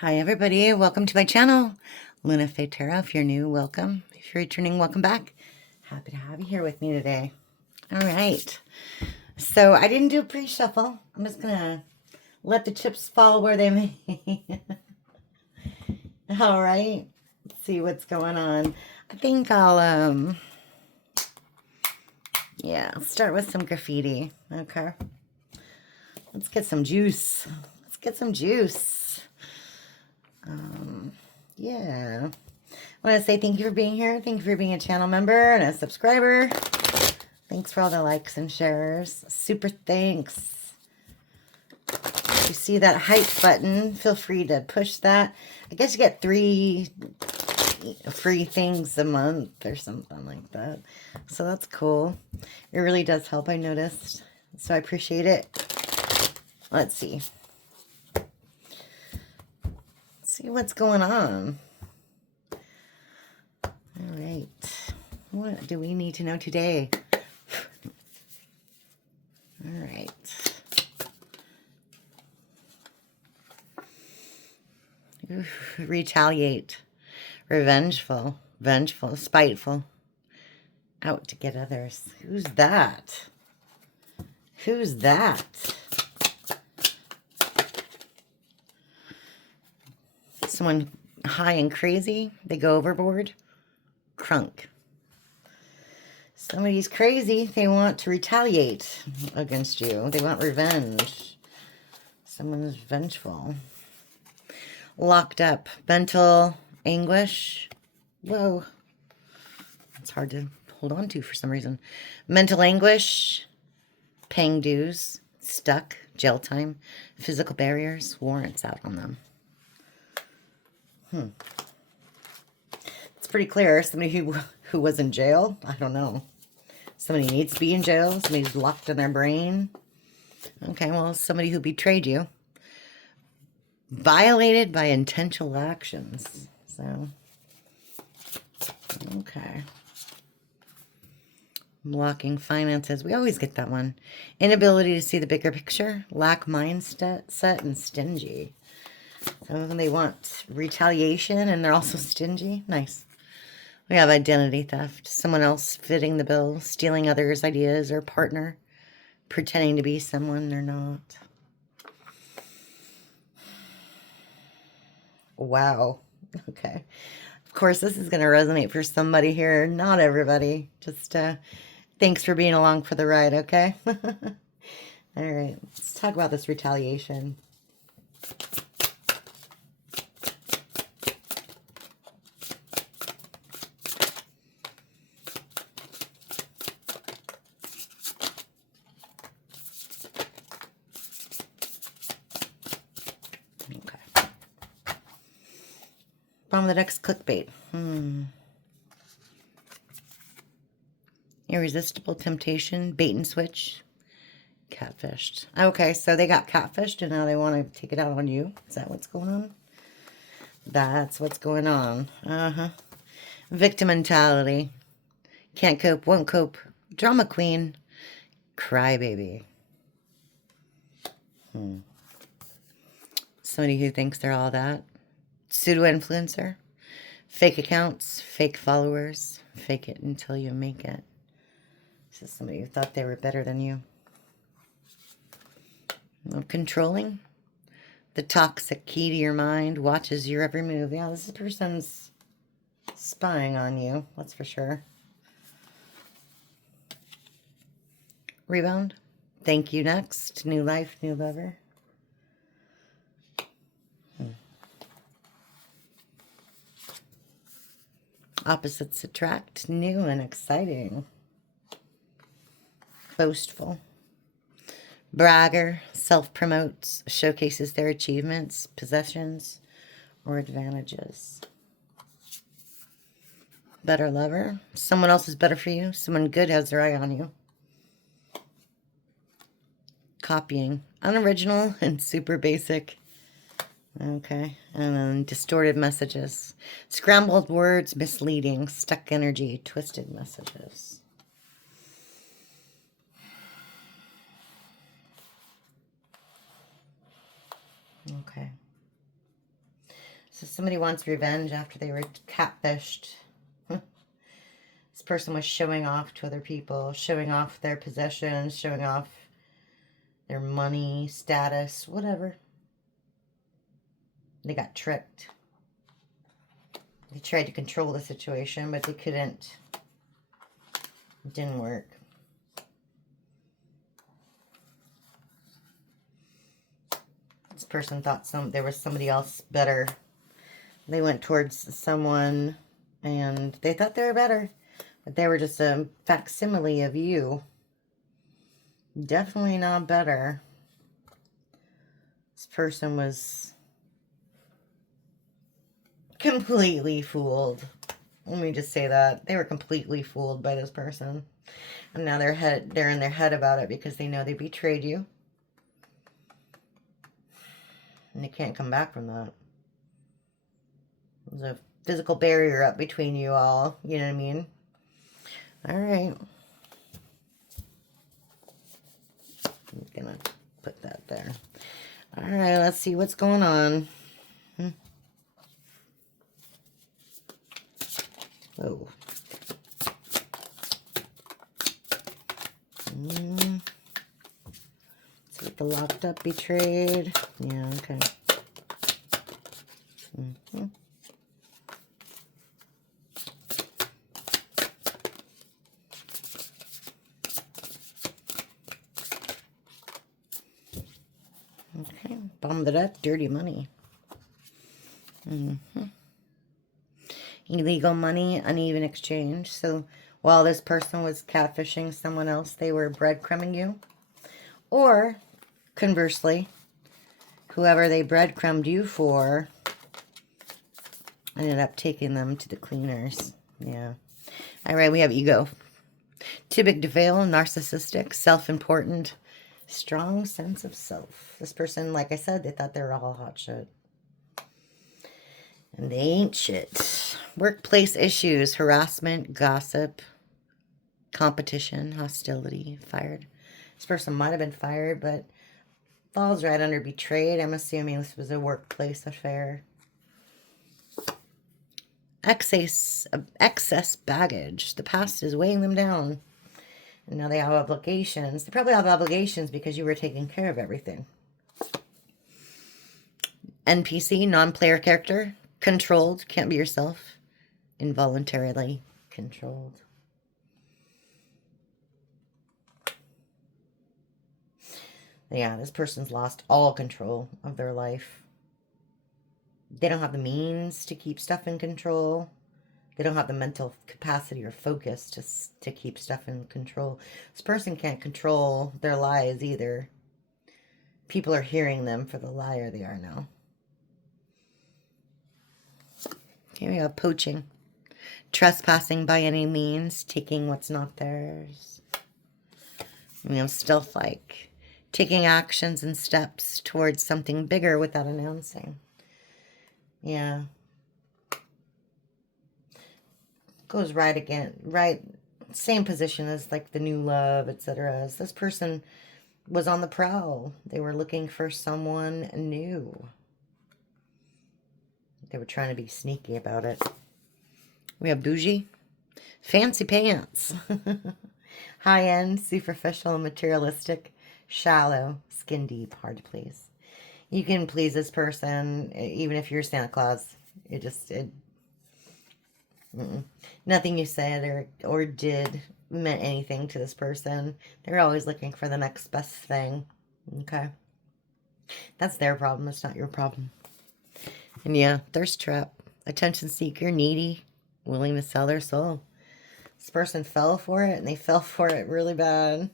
Hi everybody, welcome to my channel, LunaFae Tarot. If you're new, welcome. If you're returning, welcome back. Happy to have you here with me today. All right, so I didn't do a pre-shuffle. I'm just gonna let the chips fall where they may. All right, let's see what's going on. I think I'll yeah, start with some graffiti. Okay, let's get some juice. Let's get some juice. Yeah. I want to say thank you for being here. Thank you for being a channel member and a subscriber. Thanks for all the likes and shares. Super thanks. If you see that hype button, feel free to push that. I guess you get 3 free things a month or something like that. So that's cool. It really does help, I noticed. So I appreciate it. Let's see. See what's going on. All right. What do we need to know today? All right. Oof, retaliate. Revengeful. Vengeful. Spiteful. Out to get others. Who's that? Who's that? Someone high and crazy. They go overboard. Crunk. Somebody's crazy. They want to retaliate against you. They want revenge. Someone is vengeful. Locked up. Mental anguish. Whoa. It's hard to hold on to for some reason. Mental anguish. Paying dues. Stuck. Jail time. Physical barriers. Warrants out on them. It's pretty clear. Somebody who was in jail. I don't know. Somebody needs to be in jail. Somebody's locked in their brain. Okay, well, somebody who betrayed you. Violated by intentional actions. So, okay. Blocking finances. We always get that one. Inability to see the bigger picture. Lack mindset and stingy. So they want retaliation and they're also stingy. Nice. We have identity theft. Someone else fitting the bill. Stealing others' ideas or partner. Pretending to be someone they're not. Wow. Okay. Of course, this is going to resonate for somebody here. Not everybody. Just thanks for being along for the ride, okay? All right. Let's talk about this retaliation. Bottom of the deck's clickbait. Irresistible temptation, bait and switch, catfished. Okay, so they got catfished and now they want to take it out on you. Is that what's going on? That's what's going on. Victim mentality. Can't cope, won't cope. Drama queen. Crybaby. Somebody who thinks they're all that. Pseudo-influencer. Fake accounts, fake followers. Fake it until you make it. This is somebody who thought they were better than you. Controlling. The toxic key to your mind. Watches your every move. Yeah, this person's spying on you. That's for sure. Rebound. Thank you next. New life, new lover. Opposites attract. New and exciting. Boastful. Bragger. Self-promotes. Showcases their achievements, possessions, or advantages. Better lover. Someone else is better for you. Someone good has their eye on you. Copying. Unoriginal and super basic. Okay, and then distorted messages. Scrambled words, misleading, stuck energy, twisted messages. Okay. So somebody wants revenge after they were catfished. This person was showing off to other people, showing off their possessions, showing off their money, status, whatever. They got tricked. They tried to control the situation, but they couldn't. It didn't work. This person thought there was somebody else better. They went towards someone and they thought they were better, but they were just a facsimile of you. Definitely not better. This person was completely fooled. Let me just say that. They were completely fooled by this person. And now they're in their head about it because they know they betrayed you. And they can't come back from that. There's a physical barrier up between you all. You know what I mean? All right. I'm going to put that there. All right, let's see what's going on. Oh. So with the locked up, betrayed. Yeah, okay. Okay, bombed it up, dirty money. Illegal money, uneven exchange. So while this person was catfishing someone else, they were breadcrumbing you. Or, conversely, whoever they breadcrumbed you for ended up taking them to the cleaners. Yeah. All right, we have ego. Too big to fail, narcissistic, self-important, strong sense of self. This person, like I said, they thought they were all hot shit. And they ain't shit. Workplace issues, harassment, gossip, competition, hostility, fired. This person might have been fired, but falls right under betrayed. I'm assuming this was a workplace affair. Excess baggage. The past is weighing them down. And now they have obligations. They probably have obligations because you were taking care of everything. NPC, non-player character. Controlled, can't be yourself. Involuntarily controlled. Yeah, this person's lost all control of their life. They don't have the means to keep stuff in control. They don't have the mental capacity or focus to keep stuff in control. This person can't control their lies either. People are hearing them for the liar they are now. Here we have poaching. Trespassing by any means. Taking what's not theirs. We have stealth-like. Taking actions and steps towards something bigger without announcing. Yeah. Goes right again. Right. Same position as like the new love, etc. As this person was on the prowl. They were looking for someone new. They were trying to be sneaky about it. We have bougie. Fancy pants. High-end, superficial, materialistic, shallow, skin deep, hard to please. You can please this person even if you're Santa Claus. Nothing you said or did meant anything to this person. They're always looking for the next best thing. Okay? That's their problem. It's not your problem. And yeah, thirst trap. Attention seeker, needy, willing to sell their soul. This person fell for it, and they fell for it really bad.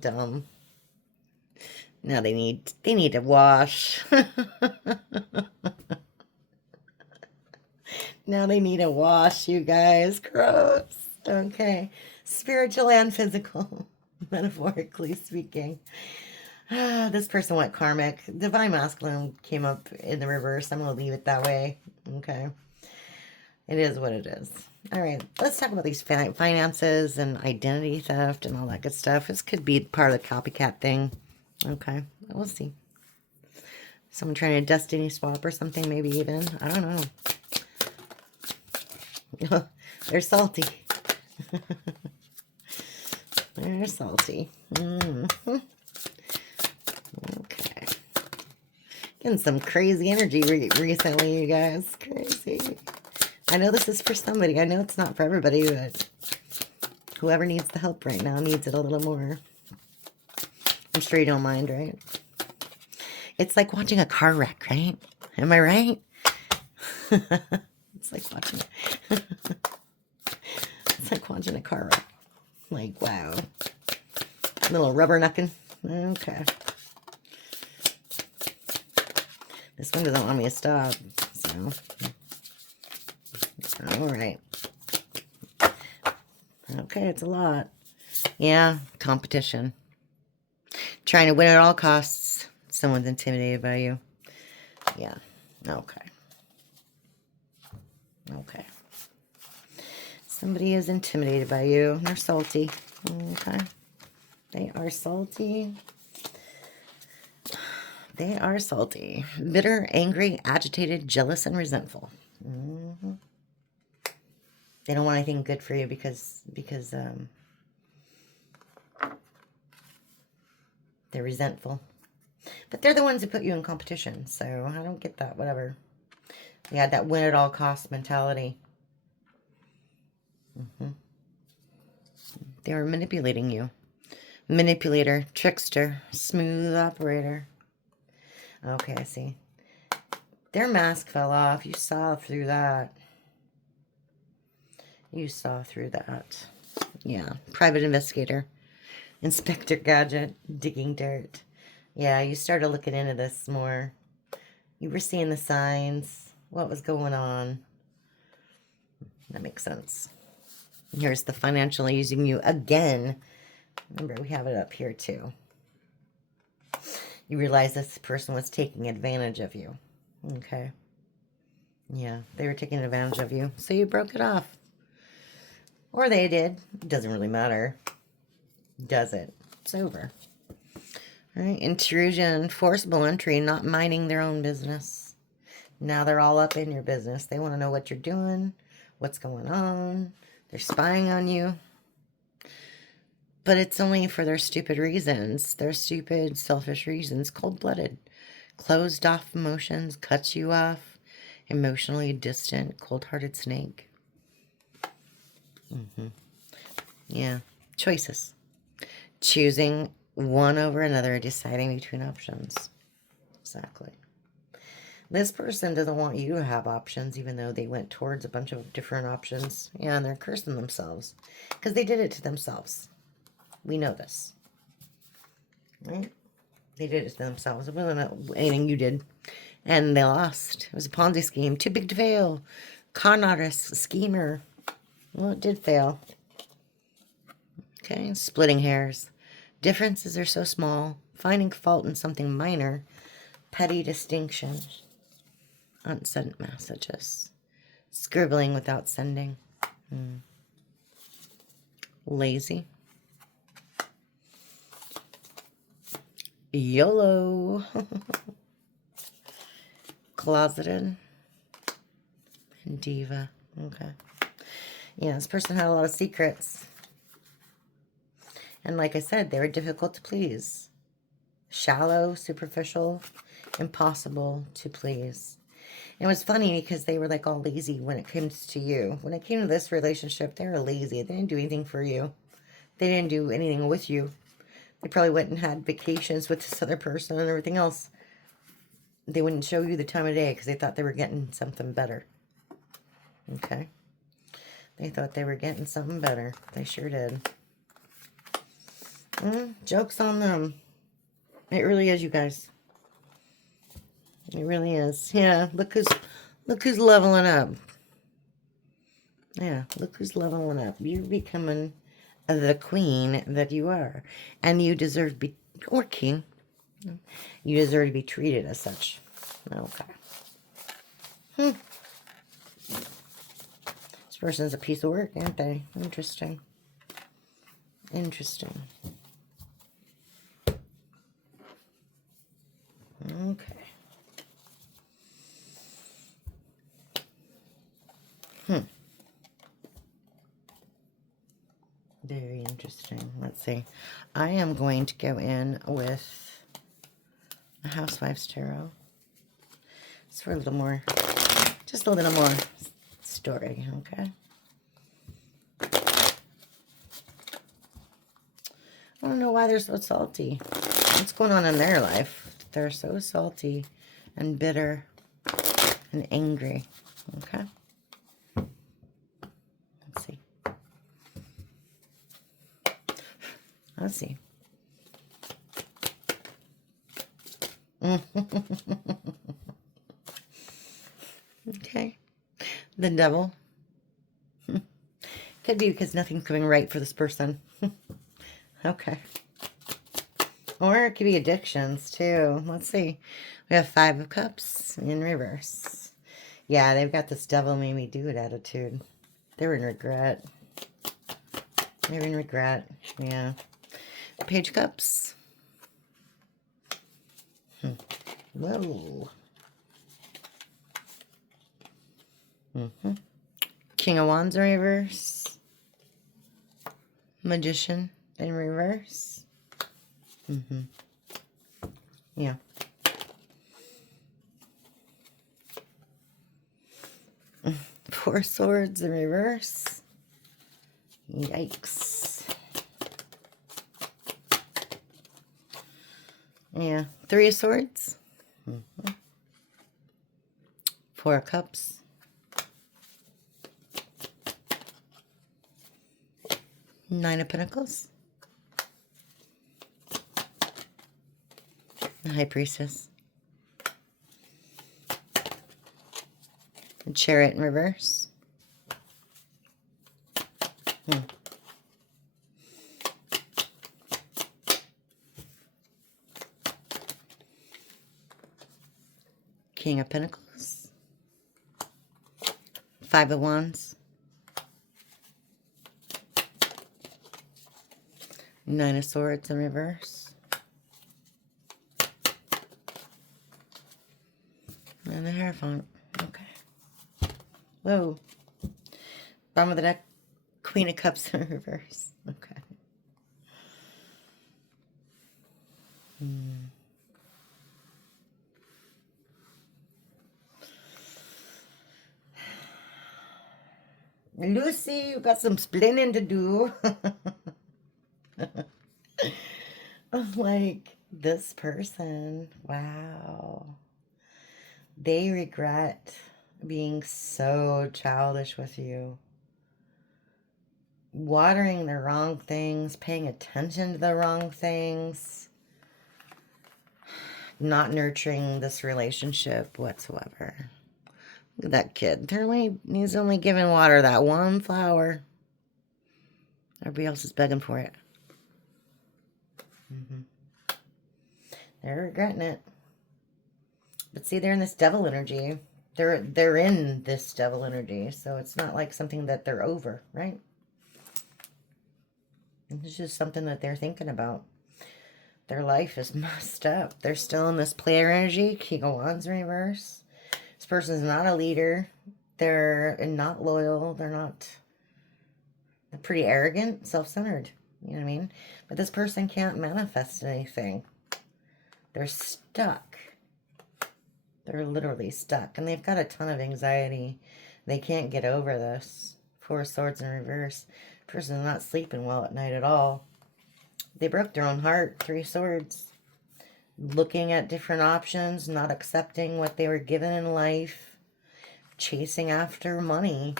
Dumb. Now they need to wash. Now they need a wash, you guys. Gross. Okay. Spiritual and physical, metaphorically speaking. This person went karmic. Divine Masculine came up in the reverse. I'm going to leave it that way. Okay. It is what it is. All right. Let's talk about these finances and identity theft and all that good stuff. This could be part of the copycat thing. Okay. We'll see. Someone trying to destiny swap or something, maybe even. I don't know. They're salty. They're salty. Mm-hmm. Okay. Getting some crazy energy recently, you guys. Crazy. I know this is for somebody. I know it's not for everybody, but whoever needs the help right now needs it a little more. I'm sure you don't mind, right? It's like watching a car wreck, right? Am I right? It's like watching it's like watching a car wreck. Like, wow. A little rubbernucking. Okay. This one doesn't want me to stop, so. All right. Okay, it's a lot. Yeah, competition. Trying to win at all costs. Someone's intimidated by you. Yeah. Okay. Okay. Somebody is intimidated by you. They're salty. Okay. They are salty. They are salty. Bitter, angry, agitated, jealous, and resentful. Mm-hmm. They don't want anything good for you because they're resentful. But they're the ones who put you in competition, so I don't get that. Whatever. They had that win at all costs mentality. They were manipulating you. Manipulator, trickster, smooth operator. Okay, I see. Their mask fell off. You saw through that. You saw through that. Yeah. Private investigator. Inspector Gadget. Digging dirt. Yeah, you started looking into this more. You were seeing the signs. What was going on. That makes sense. Here's the financially using you again. Remember, we have it up here too. You realize this person was taking advantage of you. Okay. Yeah, they were taking advantage of you. So you broke it off. Or they did. It doesn't really matter. Does it? It's over. All right. Intrusion, forcible entry, not minding their own business. Now they're all up in your business. They want to know what you're doing, what's going on. They're spying on you. But it's only for their stupid reasons. Their stupid, selfish reasons. Cold-blooded. Closed off emotions. Cuts you off. Emotionally distant. Cold-hearted snake. Yeah. Choices. Choosing one over another. Deciding between options. Exactly. This person doesn't want you to have options, even though they went towards a bunch of different options. Yeah, and they're cursing themselves. Because they did it to themselves. We know this. Right? They did it to themselves. It wasn't anything you did. And they lost. It was a Ponzi scheme. Too big to fail. Con artist. Schemer. Well, it did fail. Okay. Splitting hairs. Differences are so small. Finding fault in something minor. Petty distinctions. Unsent messages. Scribbling without sending. Lazy. YOLO. Closeted. Diva. Okay. Yeah, this person had a lot of secrets. And like I said, they were difficult to please. Shallow, superficial, impossible to please. It was funny because they were like all lazy when it comes to you. When it came to this relationship, they were lazy. They didn't do anything for you. They didn't do anything with you. They probably went and had vacations with this other person and everything else. They wouldn't show you the time of day because they thought they were getting something better. Okay? They thought they were getting something better. They sure did. Joke's on them. It really is, you guys. It really is. Yeah, look who's leveling up. Yeah, look who's leveling up. You're becoming the queen that you are. And you deserve to be, or king. You deserve to be treated as such. Okay. This person's a piece of work, aren't they? Interesting. Interesting. Okay. Very interesting. Let's see. I am going to go in with a Housewife's Tarot. It's for a little more, just a little more story, okay? I don't know why they're so salty. What's going on in their life? They're so salty and bitter and angry, okay? Let's see. Let's see. Okay. The Devil. Could be because nothing's going right for this person. Okay. Or it could be addictions, too. Let's see. We have 5 of Cups in reverse. Yeah, they've got this devil made me do it attitude. They're in regret. They're in regret. Yeah. Page of Cups. Whoa. King of Wands in reverse. Magician in reverse. Yeah. Four Swords in reverse. Yikes. Yeah. 3 of Swords. 4 of Cups. 9 of Pentacles. The High Priestess. The Chariot in reverse. King of Pentacles. 5 of Wands. 9 of Swords in reverse. And the Hierophant. Okay. Whoa. Bottom of the deck. Queen of Cups in reverse. Okay. Lucy, you got some splaining to do. Like, this person, wow. They regret being so childish with you. Watering the wrong things, paying attention to the wrong things. Not nurturing this relationship whatsoever. Look at that kid. He's only giving water that one flower. Everybody else is begging for it. They're regretting it. But see, they're in this devil energy. They're in this devil energy, so it's not like something that they're over, right? It's just something that they're thinking about. Their life is messed up. They're still in this player energy. King of Wands in reverse. This person's not a leader. They're not loyal. They're pretty arrogant, self-centered. You know what I mean? But this person can't manifest anything. They're stuck. They're literally stuck. And they've got a ton of anxiety. They can't get over this. 4 Swords in reverse. Person's not sleeping well at night at all. They broke their own heart. 3 Swords. Looking at different options. Not accepting what they were given in life. Chasing after money.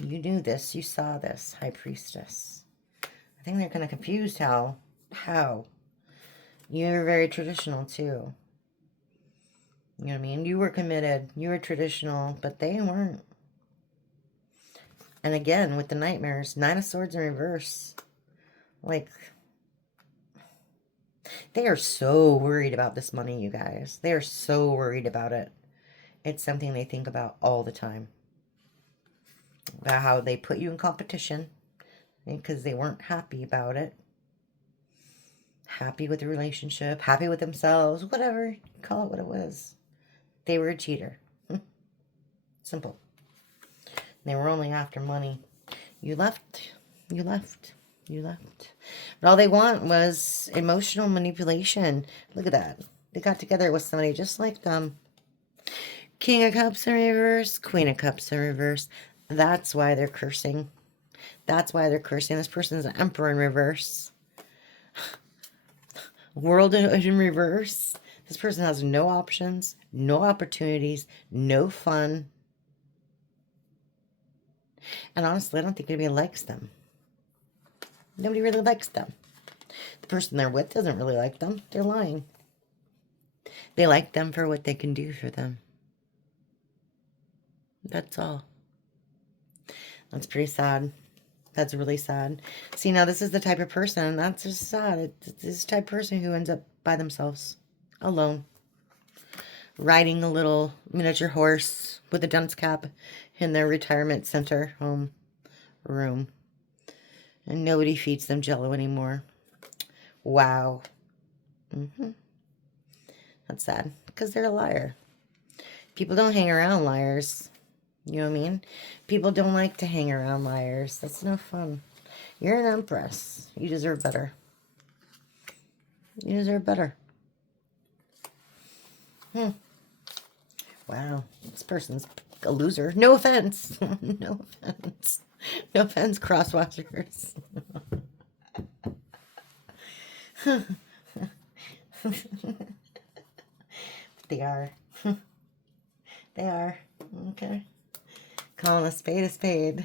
You knew this. You saw this. High Priestess. I think they're kind of confused how. You're very traditional too. You know what I mean? You were committed. You were traditional, but they weren't. And again, with the nightmares, 9 of Swords in reverse. Like, they are so worried about this money, you guys. They are so worried about it. It's something they think about all the time. About how they put you in competition because they weren't happy about it. Happy with the relationship, happy with themselves, whatever. Call it what it was. They were a cheater. Simple. They were only after money. You left You left. You left. But all they want was emotional manipulation. Look at that. They got together with somebody just like them. King of Cups in reverse. Queen of Cups in reverse. That's why they're cursing. That's why they're cursing. This person's an Emperor in reverse. World in reverse. This person has no options, no opportunities, no fun. And honestly, I don't think anybody likes them. Nobody really likes them. The person they're with doesn't really like them. They're lying. They like them for what they can do for them. That's all. That's pretty sad. That's really sad. See, now this is the type of person, that's just sad. It's this type of person who ends up by themselves, alone, riding a little miniature horse with a dunce cap in their retirement center home room. And nobody feeds them Jell-O anymore. Wow. That's sad, because they're a liar. People don't hang around liars. You know what I mean? People don't like to hang around liars. That's no fun. You're an empress. You deserve better. You deserve better. Wow. This person's a loser. No offense. No offense. No offense, crosswatchers. They are. They are. Okay. Calling a spade.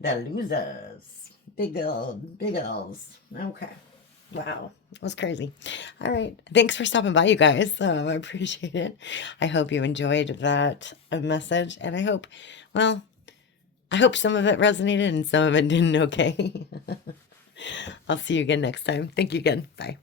The losers. Big L's. Okay. Wow. That was crazy. All right. Thanks for stopping by, you guys. I appreciate it. I hope you enjoyed that message. And I hope some of it resonated and some of it didn't, okay? I'll see you again next time. Thank you again. Bye.